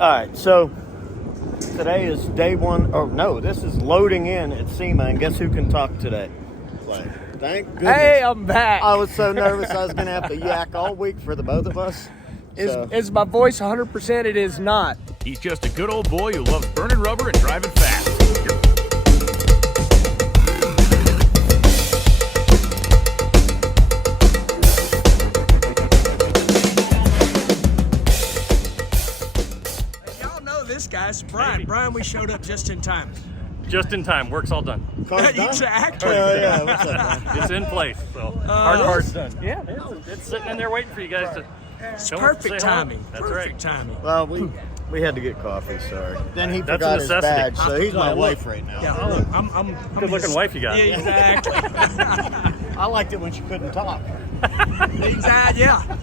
All right, so today is day one. Oh no, this is loading in at SEMA, and guess who can talk today? Clay. Thank goodness. Hey, I'm back. I was so nervous I was going to have to yak all week for the both of us. Is my voice 100%? It is not. He's just a good old boy who loves burning rubber and driving fast. Y'all know this guy's Brian. Brian, we showed up just in time. Just in time. Work's all done. Car's done? Exactly. Oh, yeah. What's up, man? It's in place. So hard part's done. Yeah, it's sitting in there waiting for you guys to. It's Come perfect say hello. timing. That's Perfect right. timing. Well, we had to get coffee, sorry. Then he That's a forgot his necessity. badge, so he's my wife right now. Yeah, look, I'm Good looking wife you got. Yeah, exactly. I liked it when she couldn't talk. Exactly. Yeah.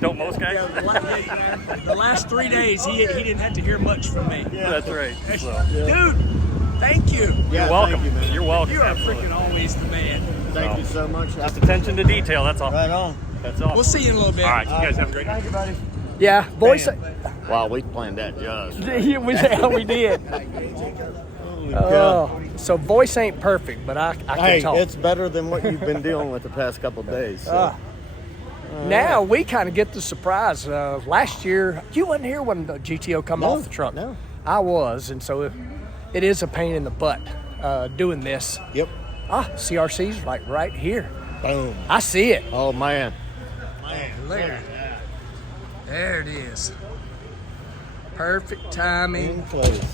Don't most guys? The last 3 days, he didn't have to hear much from me. Yeah. That's right. So, Dude, thank you. Yeah, you're welcome. Thank you, man. You're welcome. You are Absolutely. freaking always the man. Thank you so much. Just attention to detail. That's all. Right on. That's all. We'll see you in a little bit. All right. You guys have a great Thank you, buddy. Yeah, voice. Wow, we planned that just. we did. Holy cow. So voice ain't perfect, but I can Hey, talk. it's better than what you've been dealing with the past couple days. So. Now we kind of get the surprise. Last year, you wasn't here when the GTO come off the truck. No. I was, and so it is a pain in the butt doing this. Yep. CRC's like right here. Boom. I see it. Oh, man. Look at that. There it is. Perfect timing. In place.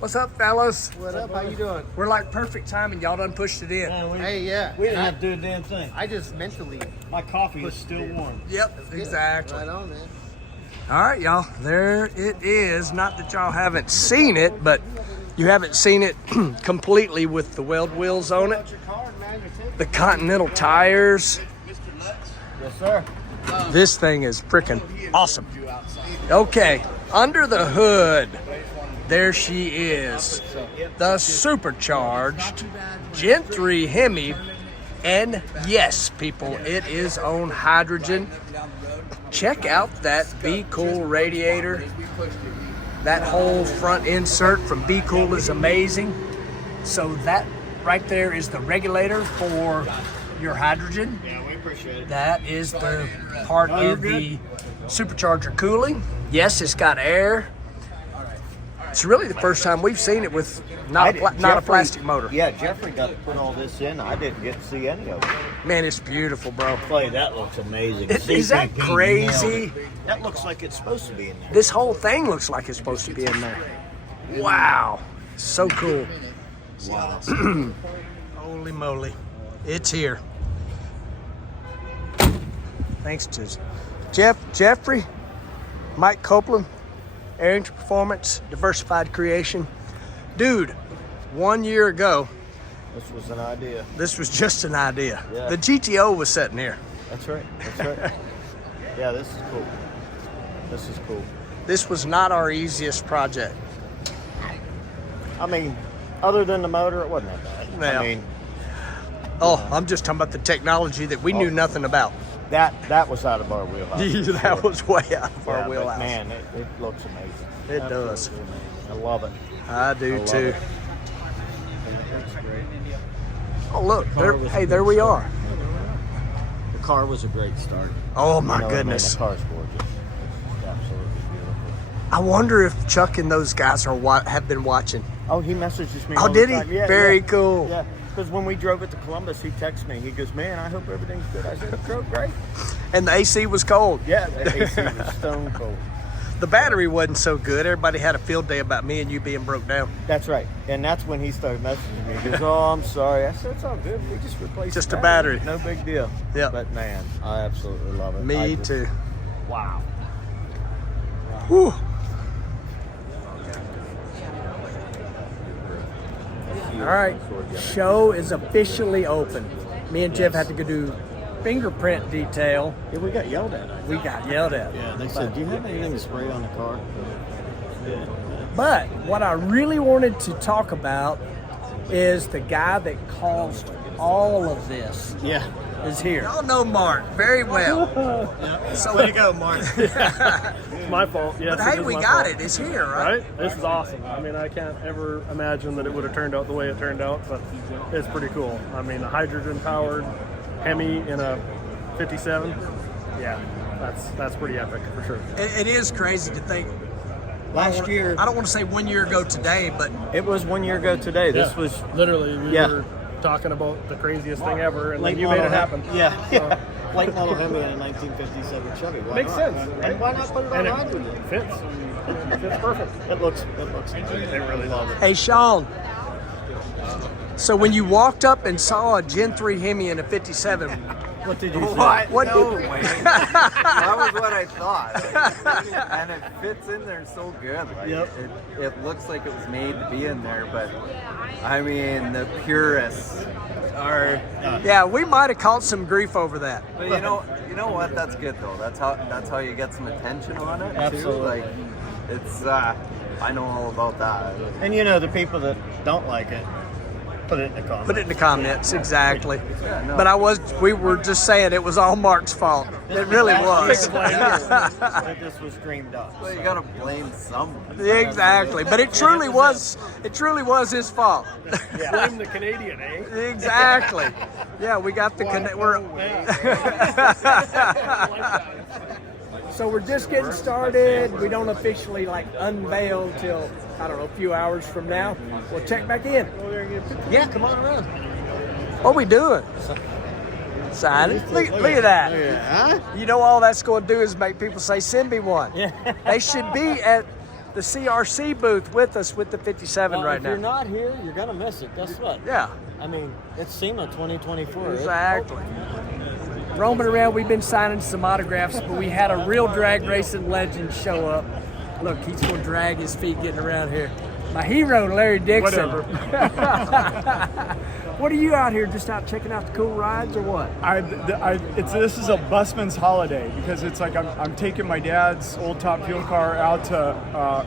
What's up, fellas? What up? How you doing? We're like perfect timing. Y'all done pushed it in. Hey, yeah. We didn't have to do a damn thing. I just mentally. My coffee is still warm. Yep, exactly. Right on, man. All right, y'all. There it is. Not that y'all haven't seen it, but you haven't seen it completely with the weld wheels on it. The Continental tires. Yes, sir. This thing is freaking awesome. Okay, under the hood, there she is. The supercharged Gen 3 HEMI. And yes, people, it is on hydrogen. Check out that BeCool radiator. That whole front insert from BeCool is amazing. So that right there is the regulator for your hydrogen. Yeah, we appreciate it. That is the part of the supercharger cooling. Yes, it's got air. It's really the first time we've seen it with not a plastic motor. Yeah, Jeffrey got to put all this in. I didn't get to see any of it. Man, it's beautiful, bro. Clay, that looks amazing. Is that crazy? That looks like it's supposed to be in there. This whole thing looks like it's supposed to be in there. Wow. So cool. Wow. Holy moly. It's here. Thanks to Jeffrey, Mike Copeland, Arrington Performance, Diversified Creation. Dude, 1 year ago, This was an idea. this was just an idea. Yeah. The GTO was sitting here. That's right. That's right. Yeah, this is cool. This is cool. This was not our easiest project. I mean, other than the motor, it wasn't that bad. Yeah. I mean, Oh, I'm just talking about the technology that we knew nothing about. that was out of our wheelhouse. That was way out of our but wheelhouse. man, it looks amazing. It does. Absolutely amazing. I love it. I do love too. it. It's great. Oh, look. There we are. The car was a great start. Oh, my You know what I mean? goodness. The car's gorgeous. It's absolutely beautiful. I wonder if Chuck and those guys have been watching. Oh, he messages me. Oh, all the did he? time. Yeah, Very yeah. cool. Yeah, because when we drove it to Columbus, he texted me. He goes, "Man, I hope everything's good." I said, "It drove great." And the AC was cold. Yeah, the AC was stone cold. The battery wasn't so good. Everybody had a field day about me and you being broke down. That's right. And that's when he started messaging me. He goes, "Oh, I'm sorry." I said, "It's all good. We just replaced Just the a battery. No big deal." Yeah. But man, I absolutely love it. Me too. Wow. Whew. All right, show is officially open. Me and Jeff had to go do fingerprint detail. Yeah, we got yelled at. We got yelled at. Yeah, they said, "Do you have anything to spray on the car?" But what I really wanted to talk about is the guy that caused all of this. Yeah. is here. Y'all know Mark very well. So Way to go, Mark. It's my fault. Yes, but hey, we got it. It's here, right? Right? This is awesome. I mean, I can't ever imagine that it would have turned out the way it turned out, but it's pretty cool. I mean, a hydrogen-powered HEMI in a 57. Yeah, that's pretty epic for sure. It is crazy to think. Last year, I don't want to say 1 year ago today, but it was 1 year ago today. This Yeah, was literally we Yeah. were talking about the craziest thing ever, and late then you made model it happen. Yeah, So, yeah. Late model Hemi in a 1957 Chevy. Why Makes not? sense. And why not put it on And it hydrogen? fits. It fits perfect. It looks. They really love it. hey, Sean. So when you walked up and saw a Gen 3 Hemi in a 57, What did you say? What? What No did- way. That was what I thought. And it fits in there so good. Like, Yep. it looks like it was made to be in there, but I mean, the purists are. yeah, we might have caught some grief over that. But you know what? That's good though. That's how you get some attention on it Absolutely. too. Like, it's. I know all about that. And you know the people that don't like it, put it in the comments. Put it in the comments, exactly. Yeah, no. But we were just saying it was all Mark's fault. It really was. that this was dreamed up. Well, you gotta blame someone. Exactly. But it truly was his fault. Blame the Canadian, eh? Exactly. Yeah, we got the So we're just getting started. We don't officially unveil till I don't know, a few hours from now. We'll check back in. Yeah, come on around. What we doing? Excited? Look at that. Huh? You know all that's going to do is make people say, send me one. Yeah. They should be at the CRC booth with us with the 57 right if now. you're not here, you're gonna miss it. Guess what? Yeah, I mean, it's SEMA 2024. exactly. Roaming around, we've been signing some autographs, but we had a real drag racing legend show up. Look, he's going to drag his feet getting around here. My hero, Larry Dixon. What are you out here, just out checking out the cool rides or what? This is a busman's holiday because it's like I'm taking my dad's old top fuel car out to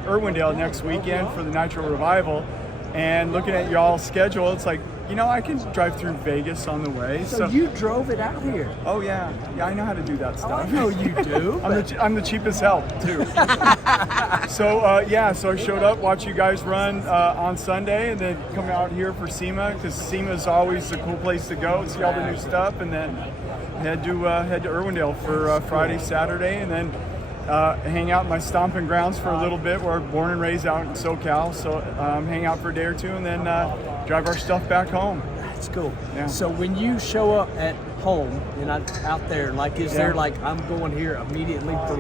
Irwindale next weekend for the Nitro Revival, and looking at y'all's schedule, it's like, I can drive through Vegas on the way. So you drove it out here? Oh yeah, I know how to do that stuff. I know you do. I'm the cheapest help too. So I showed up, watch you guys run on Sunday, and then come out here for SEMA because SEMA is always a cool place to go, see all the new stuff, and then head to Irwindale for Friday, Saturday, and then hang out in my stomping grounds for a little bit. Where I'm born and raised out in SoCal, so hang out for a day or two, and then drive our stuff back home. That's cool. Yeah. So when you show up at home and out there, is there I'm going here immediately for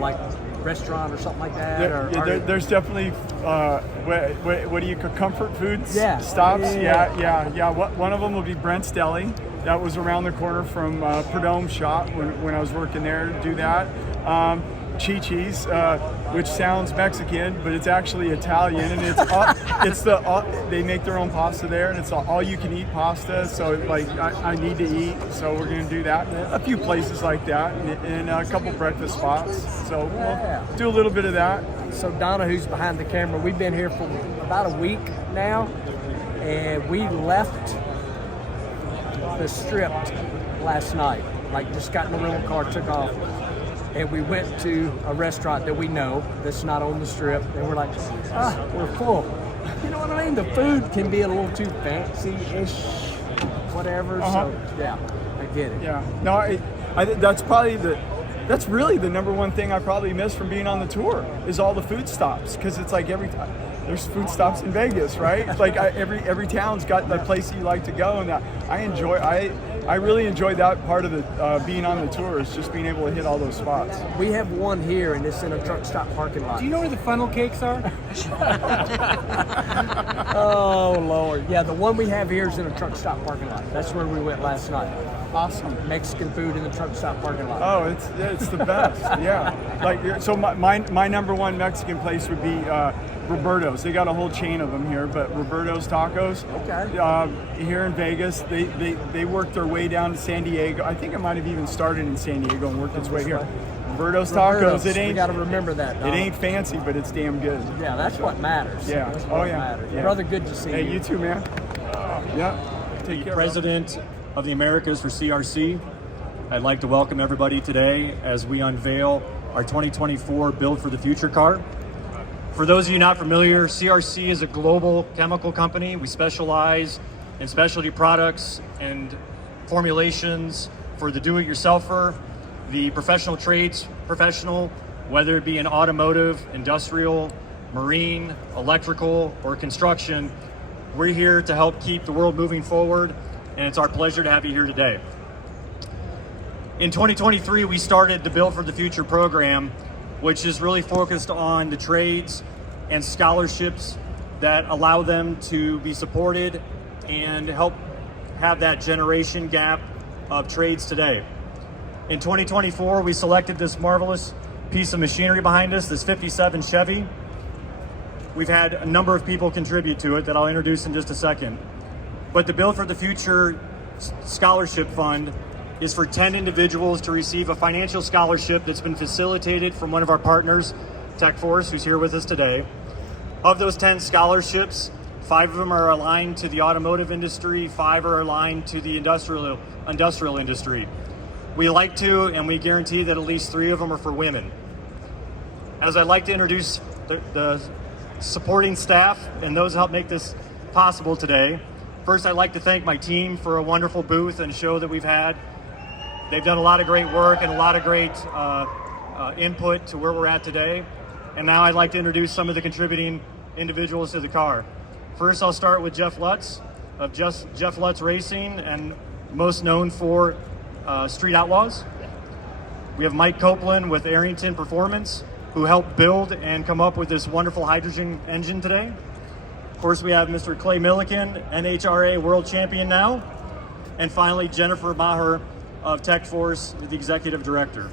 restaurant or something like that? There's definitely what do you call comfort foods stops? Yeah. One of them will be Brent's Deli. That was around the corner from Prudhomme Shop when I was working there. Do that. Chi-Chi's, which sounds Mexican, but it's actually Italian, and they make their own pasta there, and it's all-you-can-eat pasta. So I need to eat, so we're gonna do that. A few places like that, and a couple breakfast spots. So we'll do a little bit of that. So Donna, who's behind the camera, we've been here for about a week now, and we left the Strip last night. Just got in the rental car, took off. And we went to a restaurant that we know that's not on the Strip, and we're like, we're full. You know what I mean? The food can be a little too fancy-ish, whatever. So yeah, I get it. Yeah. No, that's really the number one thing I probably miss from being on the tour is all the food stops, because it's like every time there's food stops in Vegas, right? It's like every town's got the place that you like to go, and I really enjoy that part of the being on the tour, is just being able to hit all those spots. We have one here, and it's in a truck stop parking lot. Do you know where the funnel cakes are? Oh Lord, yeah, the one we have here is in a truck stop parking lot. That's where we went last night. Awesome. Mexican food in the truck stop parking lot. Oh, it's the best. Yeah. So my number one Mexican place would be Roberto's. They got a whole chain of them here, but Roberto's Tacos. Okay. Here in Vegas, they worked their way down to San Diego. I think it might have even started in San Diego and worked its way here. Roberto's Tacos. We got to remember that. It ain't fancy, but it's damn good. Yeah, that's what matters. Yeah. That's what matters. Yeah. Brother, good to see you. Hey, you too, man. Yeah. Take care. President of the Americas for CRC. I'd like to welcome everybody today as we unveil our 2024 Build for the Future car. For those of you not familiar, CRC is a global chemical company. We specialize in specialty products and formulations for the do-it-yourselfer, the professional trades professional, whether it be in automotive, industrial, marine, electrical, or construction. We're here to help keep the world moving forward, and it's our pleasure to have you here today. In 2023, we started the Build for the Future program, which is really focused on the trades and scholarships that allow them to be supported and help have that generation gap of trades today. In 2024, we selected this marvelous piece of machinery behind us, this 57 Chevy. We've had a number of people contribute to it that I'll introduce in just a second. But the Build for the Future Scholarship Fund is for 10 individuals to receive a financial scholarship that's been facilitated from one of our partners, TechForce, who's here with us today. Of those 10 scholarships, 5 of them are aligned to the automotive industry, 5 are aligned to the industrial industry. We like to, and we guarantee that at least 3 of them are for women. As I'd like to introduce the supporting staff and those who help make this possible today. First, I'd like to thank my team for a wonderful booth and show that we've had. They've done a lot of great work and a lot of great input to where we're at today. And now I'd like to introduce some of the contributing individuals to the car. First, I'll start with Jeff Lutz of Jeff Lutz Racing, and most known for Street Outlaws. We have Mike Copeland with Arrington Performance, who helped build and come up with this wonderful hydrogen engine today. Of course, we have Mr. Clay Milliken, NHRA World Champion now. And finally, Jennifer Maher of TechForce, the Executive Director.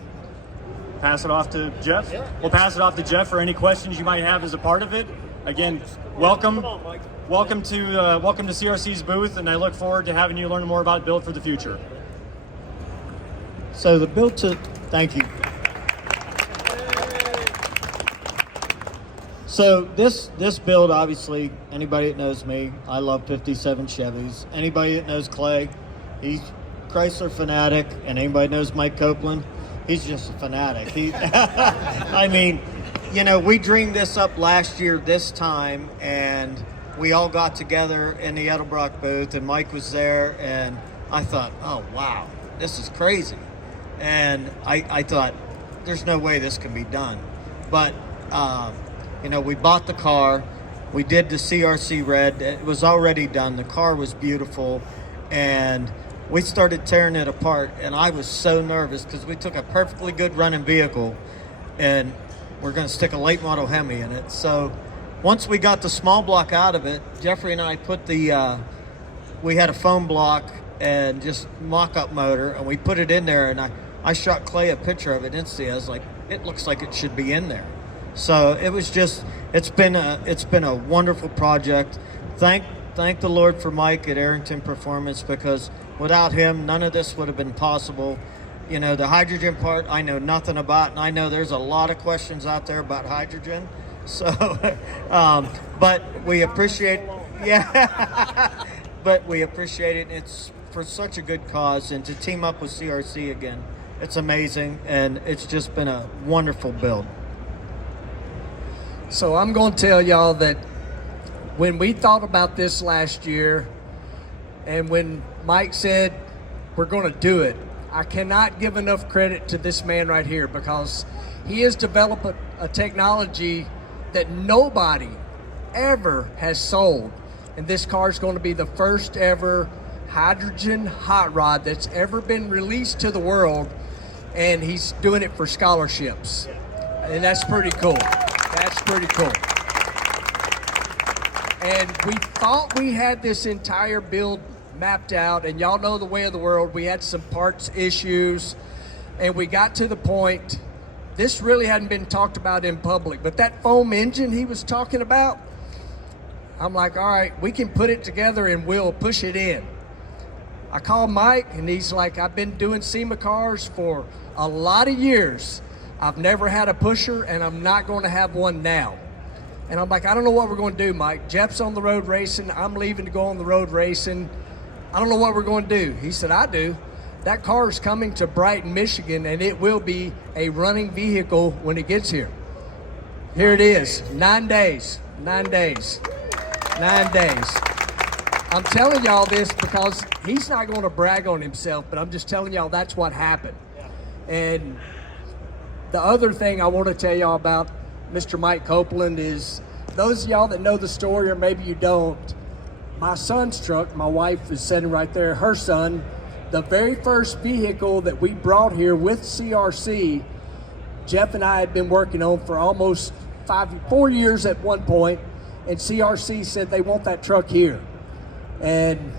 Pass it off to Jeff. We'll pass it off to Jeff for any questions you might have as a part of it. Again, welcome to CRC's booth, and I look forward to having you learn more about Build for the Future. So the thank you. So this build, obviously, anybody that knows me, I love 57 Chevys. Anybody that knows Clay, he's Chrysler fanatic, and anybody that knows Mike Copeland, he's just a fanatic. I mean, you know, we dreamed this up last year this time, and we all got together in the Edelbrock booth, and Mike was there, and I thought, oh wow, this is crazy. And I thought, there's no way this can be done. But you know, we bought the car, we did the CRC red, it was already done, the car was beautiful, and we started tearing it apart, and I was so nervous because we took a perfectly good running vehicle and we're going to stick a late model HEMI in it. So once we got the small block out of it, Jeffrey and I put we had a foam block and just mock-up motor, and we put it in there, and I shot Clay a picture of it instantly. I was like, it looks like it should be in there. So it was just, it's been a wonderful project. Thank the Lord for Mike at Arrington Performance, because without him, none of this would have been possible. You know, the hydrogen part, I know nothing about, and I know there's a lot of questions out there about hydrogen. So, but we appreciate, but we appreciate it. It's for such a good cause, and to team up with CRC again, it's amazing, and it's just been a wonderful build. So I'm going to tell y'all that when we thought about this last year, and when Mike said we're going to do it, I cannot give enough credit to this man right here, because he has developed a technology that nobody ever has sold. And this car is going to be the first ever hydrogen hot rod that's ever been released to the world, and he's doing it for scholarships. And that's pretty cool. That's pretty cool. And we thought we had this entire build mapped out, and y'all know the way of the world. We had some parts issues, and we got to the point, this really hadn't been talked about in public, but that foam engine he was talking about, I'm like, all right, we can put it together and we'll push it in. I called Mike, and he's like, I've been doing SEMA cars for a lot of years. I've never had a pusher, and I'm not going to have one now. And I'm like, I don't know what we're going to do, Mike. Jeff's on the road racing. I'm leaving to go on the road racing. I don't know what we're going to do. He said, I do. That car is coming to Brighton, Michigan, and it will be a running vehicle when it gets here. Here it is, 9 days, 9 days, 9 days. I'm telling y'all this because he's not going to brag on himself, but I'm just telling y'all that's what happened. And the other thing I want to tell y'all about Mr. Mike Copeland is, those of y'all that know the story, or maybe you don't, my son's truck, my wife is sitting right there, her son, the very first vehicle that we brought here with CRC, Jeff and I had been working on for almost 4 years at one point, and CRC said they want that truck here. And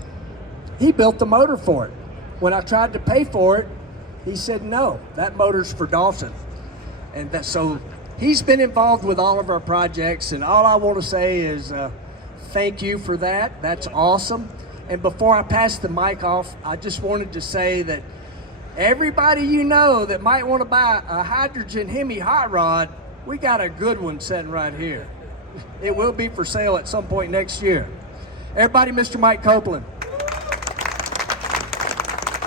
he built the motor for it. When I tried to pay for it, he said, no, that motor's for Dawson. And so he's been involved with all of our projects, and all I want to say is thank you for that. That's awesome. And before I pass the mic off, I just wanted to say that everybody you know that might want to buy a hydrogen HEMI hot rod, we got a good one sitting right here. It will be for sale at some point next year. Everybody, Mr. Mike Copeland.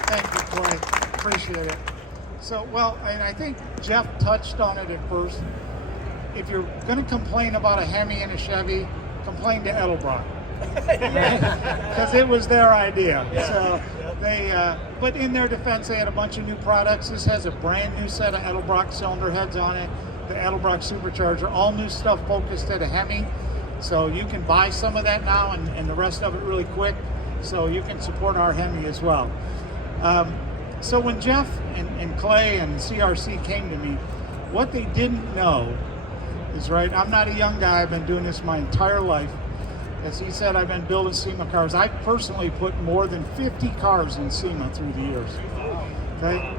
Thank you, Clay. Appreciate it. So, well, and I think Jeff touched on it at first. If you're going to complain about a HEMI and a Chevy, complain to Edelbrock. Because it was their idea. So they, but in their defense, they had a bunch of new products. This has a brand new set of Edelbrock cylinder heads on it, the Edelbrock supercharger, all new stuff focused at a HEMI. So you can buy some of that now and the rest of it really quick. So you can support our HEMI as well. So when Jeff and Clay and CRC came to me, what they didn't know is, right, I'm not a young guy. I've been doing this my entire life. As he said, I've been building SEMA cars. I personally put more than 50 cars in SEMA through the years. Okay?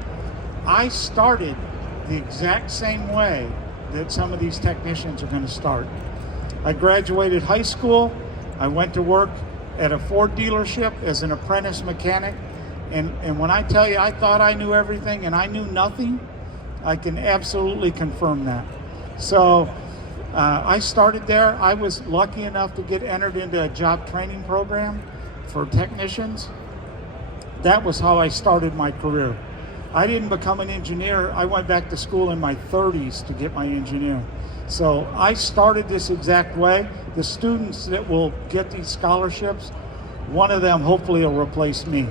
I started the exact same way that some of these technicians are going to start. I graduated high school. I went to work at a Ford dealership as an apprentice mechanic. And when I tell you I thought I knew everything and I knew nothing, I can absolutely confirm that. So I started there. I was lucky enough to get entered into a job training program for technicians. That was how I started my career. I didn't become an engineer. I went back to school in my 30s to get my engineer. So I started this exact way. The students that will get these scholarships, one of them hopefully will replace me.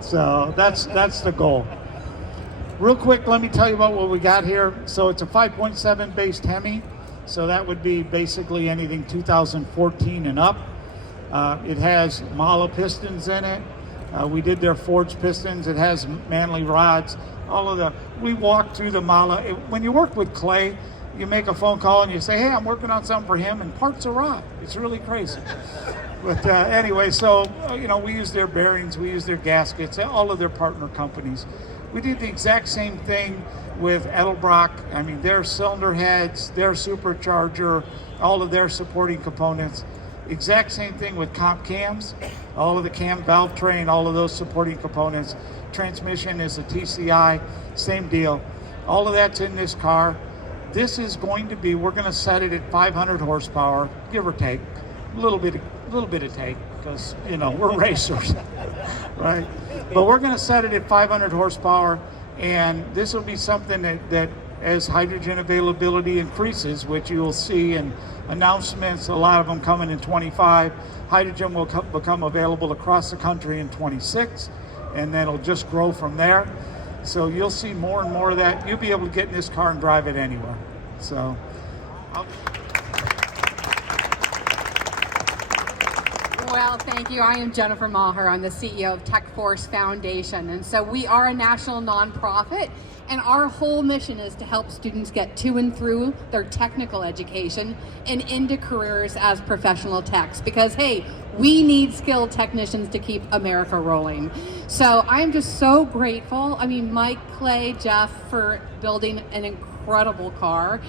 So that's the goal. Real quick, let me tell you about what we got here. So it's a 5.7 based HEMI. So that would be basically anything 2014 and up. It has Mala pistons in it. We did their forged pistons. It has Manley rods. We walked through the Mala. When you work with Clay, you make a phone call and you say, hey, I'm working on something for him, and parts arrive. It's really crazy. But anyway, so, we use their bearings, we use their gaskets, all of their partner companies. We did the exact same thing with Edelbrock. I mean, their cylinder heads, their supercharger, all of their supporting components. Exact same thing with comp cams, all of the cam valve train, all of those supporting components. Transmission is a TCI, same deal. All of that's in this car. This is going to be, we're going to set it at 500 horsepower, give or take, a little bit of take, because we're racers, right? But we're going to set it at 500 horsepower, and this will be something that as hydrogen availability increases, which you will see in announcements, a lot of them coming in 25, hydrogen will become available across the country in 26, and then it'll just grow from there. So you'll see more and more of that. You'll be able to get in this car and drive it anywhere. So. Well, thank you. I am Jennifer Maher. I'm the CEO of Tech Force Foundation. And so we are a national nonprofit, and our whole mission is to help students get to and through their technical education and into careers as professional techs. Because, hey, we need skilled technicians to keep America rolling. So I'm just so grateful. I mean, Mike, Clay, Jeff, for building an incredible car,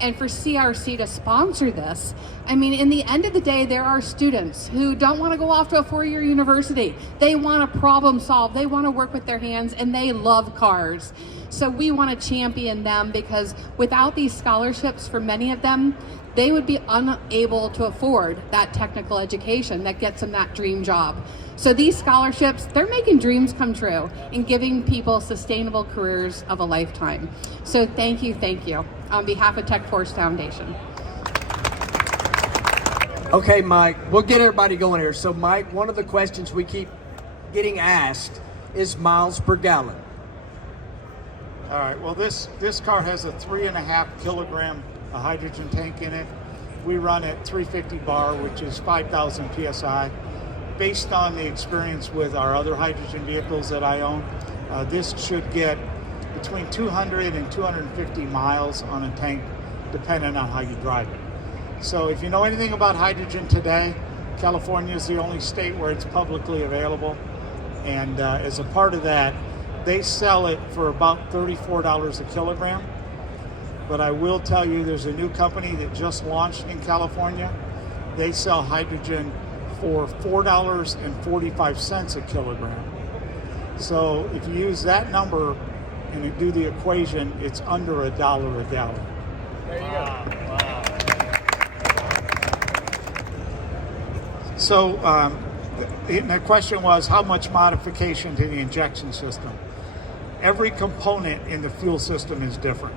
and for CRC to sponsor this. I mean, in the end of the day, there are students who don't want to go off to a four-year university. They want to problem solve. They want to work with their hands, and they love cars. So we want to champion them, because without these scholarships, for many of them, they would be unable to afford that technical education that gets them that dream job. So these scholarships, they're making dreams come true and giving people sustainable careers of a lifetime. So thank you on behalf of Tech Force Foundation. Okay, Mike, we'll get everybody going here. So Mike, one of the questions we keep getting asked is miles per gallon. All right, well, this car has a 3.5 kilogram hydrogen tank in it. We run at 350 bar, which is 5,000 PSI. Based on the experience with our other hydrogen vehicles that I own, this should get between 200 and 250 miles on a tank, depending on how you drive it. So if you know anything about hydrogen today, California is the only state where it's publicly available. And as a part of that, they sell it for about $34 a kilogram. But I will tell you, there's a new company that just launched in California. They sell hydrogen for $4.45 a kilogram. So if you use that number and you do the equation, it's under $1 a gallon. There you go. So the question was, how much modification to the injection system? Every component in the fuel system is different,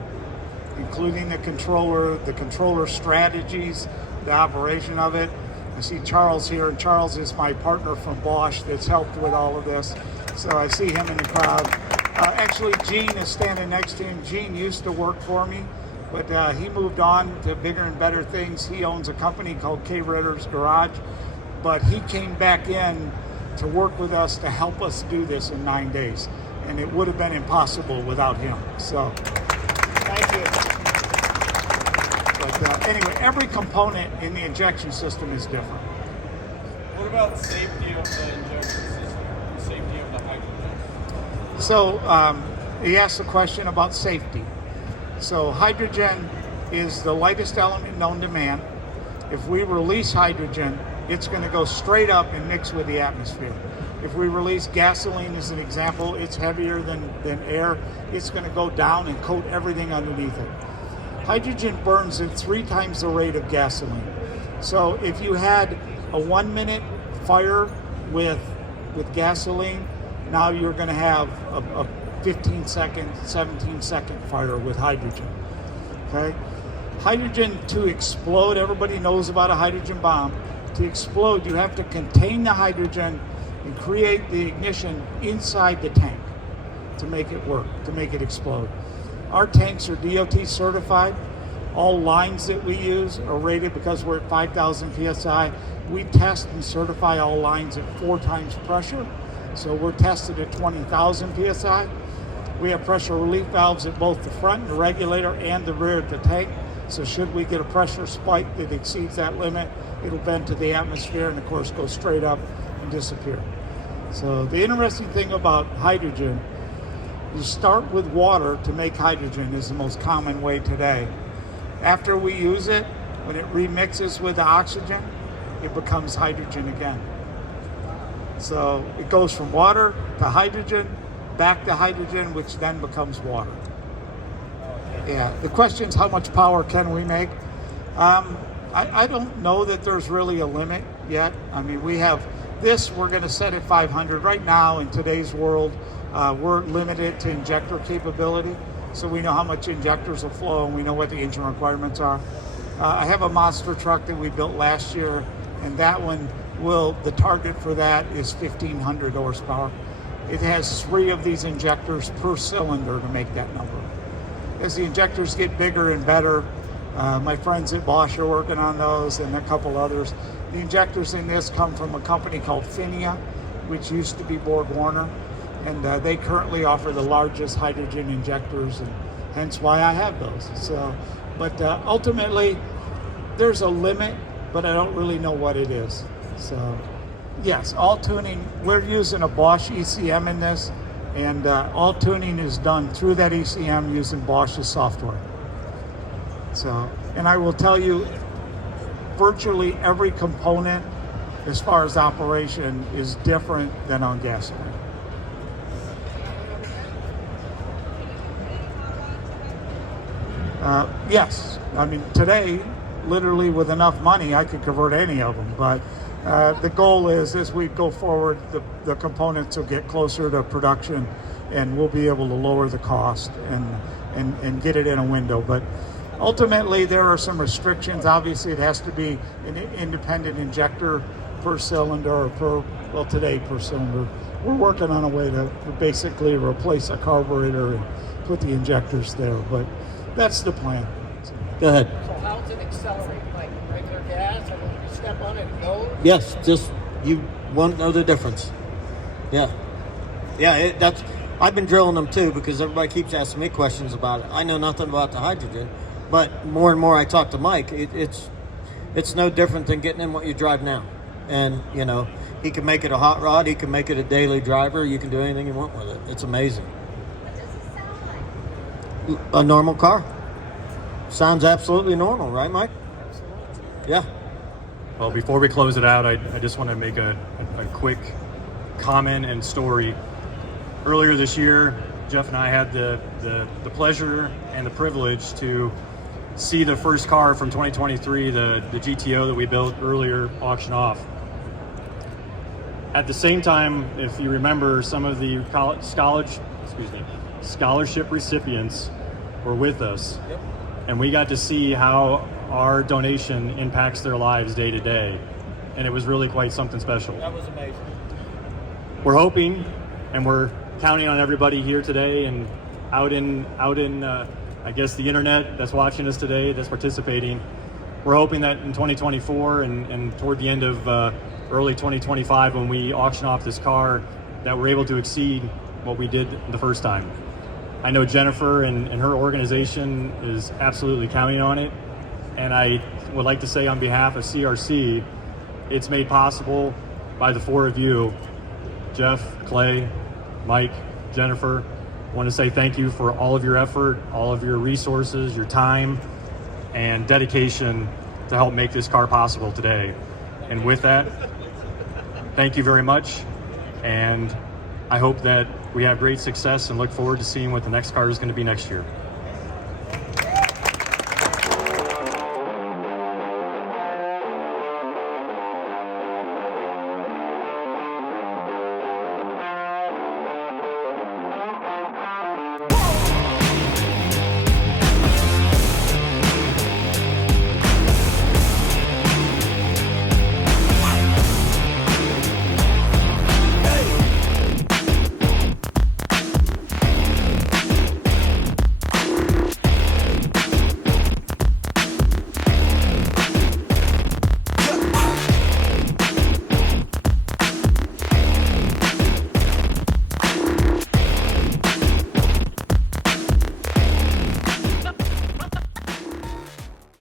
including the controller strategies, the operation of it. I see Charles here, and Charles is my partner from Bosch that's helped with all of this. So I see him in the crowd. Actually, Gene is standing next to him. Gene used to work for me, but he moved on to bigger and better things. He owns a company called K. Ritter's Garage, but he came back in to work with us to help us do this in 9 days. And it would have been impossible without him. So, thank you. But anyway, every component in the injection system is different. What about safety of the injection system, safety of the hydrogen? So, he asked a question about safety. So, hydrogen is the lightest element known to man. If we release hydrogen, it's going to go straight up and mix with the atmosphere. If we release gasoline as an example, it's heavier than air. It's going to go down and coat everything underneath it. Hydrogen burns at 3 times the rate of gasoline. So if you had a 1 minute fire with gasoline, now you're going to have a 15 second, 17 second fire with hydrogen. Okay? Hydrogen to explode, everybody knows about a hydrogen bomb. To explode, you have to contain the hydrogen and create the ignition inside the tank to make it work, to make it explode. Our tanks are DOT certified. All lines that we use are rated because we're at 5,000 PSI. We test and certify all lines at 4 times pressure. So we're tested at 20,000 PSI. We have pressure relief valves at both the front, the regulator, and the rear of the tank. So should we get a pressure spike that exceeds that limit, it'll vent to the atmosphere and of course go straight up and disappear. So the interesting thing about hydrogen, you start with water to make hydrogen is the most common way today. After we use it, when it remixes with the oxygen, it becomes hydrogen again. So it goes from water to hydrogen, back to hydrogen, which then becomes water. Yeah, the question is how much power can we make? I don't know that there's really a limit yet. I mean, we have this, we're going to set at 500. Right now, in today's world, we're limited to injector capability. So we know how much injectors will flow and we know what the engine requirements are. I have a monster truck that we built last year, and that one the target for that is 1,500 horsepower. It has 3 of these injectors per cylinder to make that number. As the injectors get bigger and better, my friends at Bosch are working on those and a couple others. The injectors in this come from a company called Phinia, which used to be Borg Warner, and they currently offer the largest hydrogen injectors, and hence why I have those. So, but ultimately, there's a limit, but I don't really know what it is. So, yes, all tuning, we're using a Bosch ECM in this, and all tuning is done through that ECM using Bosch's software. So, and I will tell you, virtually every component as far as operation is different than on gasoline. Yes, I mean today, literally with enough money, I could convert any of them, but The goal is, as we go forward, the components will get closer to production, and we'll be able to lower the cost and get it in a window. But ultimately, there are some restrictions. Obviously, it has to be an independent injector per cylinder, or today per cylinder. We're working on a way to basically replace a carburetor and put the injectors there, but that's the plan. Go ahead. So how does it accelerate? Like regular gas, and when you step on it, it goes? Yes, just you won't know the difference. Yeah, that's. I've been drilling them too because everybody keeps asking me questions about it. I know nothing about the hydrogen, but more and more I talk to Mike. It's no different than getting in what you drive now, and you know he can make it a hot rod. He can make it a daily driver. You can do anything you want with it. It's amazing. What does it sound like? A normal car. Sounds absolutely normal, right, Mike? Yeah. Well, before we close it out, I just want to make a quick comment and story. Earlier this year, Jeff and I had the pleasure and the privilege to see the first car from 2023, the GTO that we built earlier, auction off. At the same time, if you remember, some of the scholarship recipients were with us. Yep. And we got to see how our donation impacts their lives day to day. And it was really quite something special. That was amazing. We're hoping, and we're counting on everybody here today and out in I guess the internet that's watching us today, that's participating. We're hoping that in 2024 and toward the end of early 2025, when we auction off this car, that we're able to exceed what we did the first time. I know Jennifer and her organization is absolutely counting on it. And I would like to say on behalf of CRC, it's made possible by the four of you, Jeff, Clay, Mike, Jennifer. I want to say thank you for all of your effort, all of your resources, your time, and dedication to help make this car possible today. And with that, thank you very much. And I hope that we have great success and look forward to seeing what the next car is going to be next year.